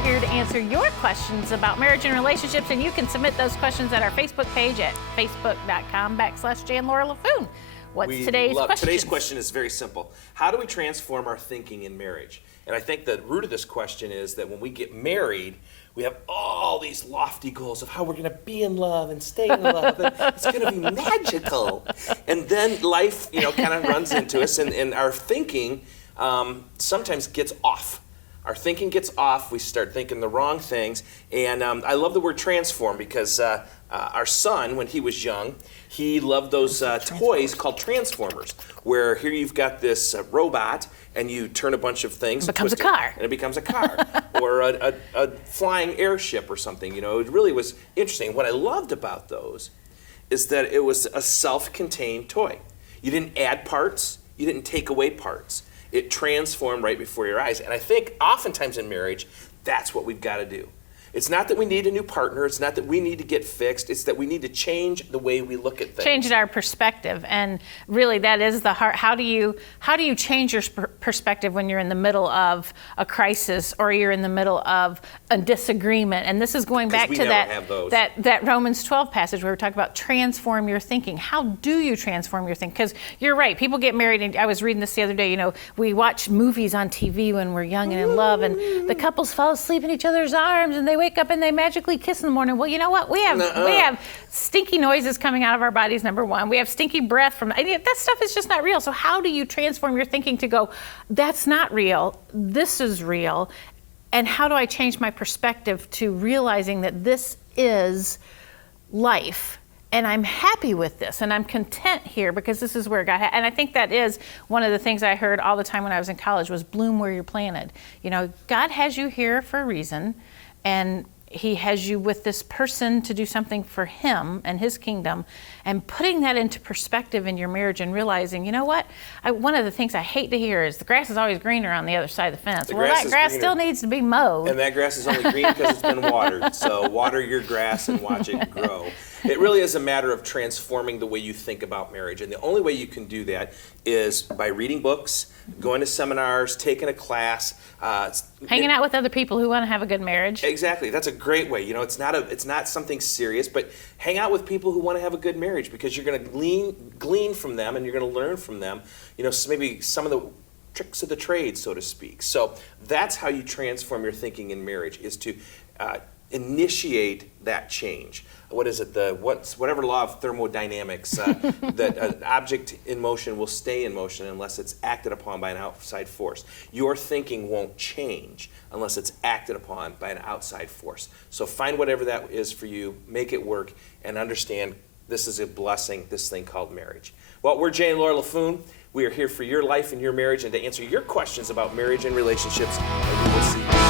we're here to answer your questions about marriage and relationships, and you can submit those questions at our Facebook page at facebook.com/Jan Laura LaFoon. What's today's question? Today's question is very simple. How do we transform our thinking in marriage? And I think the root of this question is that when we get married, we have all these lofty goals of how we're going to be in love and stay in love, and it's going to be magical. And then life, kind of runs into us, and our thinking sometimes gets off. Our thinking gets off. We start thinking the wrong things. And I love the word transform because our son, when he was young, he loved those toys called Transformers, where here you've got this robot, and you turn a bunch of things. It becomes a car. And it becomes a car. Or a flying airship or something. It really was interesting. What I loved about those is that it was a self-contained toy. You didn't add parts. You didn't take away parts. It transformed right before your eyes. And I think oftentimes in marriage, that's what we've got to do. It's not that we need a new partner. It's not that we need to get fixed. It's that we need to change the way we look at things. Change our perspective, and really that is the heart. How do you change your perspective when you're in the middle of a crisis or you're in the middle of a disagreement? And this is going back to that Romans 12 passage where we talk about transform your thinking. How do you transform your thinking? Because you're right. People get married, and I was reading this the other day. We watch movies on TV when we're young and in love, and the couples fall asleep in each other's arms, and they wake up and they magically kiss in the morning. Well, you know what? We have stinky noises coming out of our bodies, number one. We have stinky breath from that stuff is just not real. So how do you transform your thinking to go, that's not real, this is real? And how do I change my perspective to realizing that this is life? And I'm happy with this, and I'm content here because this is where God and I think that is one of the things I heard all the time when I was in college was bloom where you're planted. God has you here for a reason, and he has you with this person to do something for him and his kingdom, and putting that into perspective in your marriage and realizing, what? One of the things I hate to hear is the grass is always greener on the other side of the fence. That grass still needs to be mowed. And that grass is only green because it's been watered. So water your grass and watch it grow. It really is a matter of transforming the way you think about marriage. And the only way you can do that is by reading books, going to seminars, taking a class. Hanging out with other people who want to have a good marriage. Exactly. That's a great way. It's not something serious, but hang out with people who want to have a good marriage because you're going to glean from them and you're going to learn from them. Maybe some of the tricks of the trade, so to speak. So that's how you transform your thinking in marriage, is to initiate that change. What is it? Whatever law of thermodynamics, that an object in motion will stay in motion unless it's acted upon by an outside force. Your thinking won't change unless it's acted upon by an outside force. So find whatever that is for you, make it work, and understand this is a blessing, this thing called marriage. Well, we're Jay and Laura LaFoon. We are here for your life and your marriage and to answer your questions about marriage and relationships, and we will see you.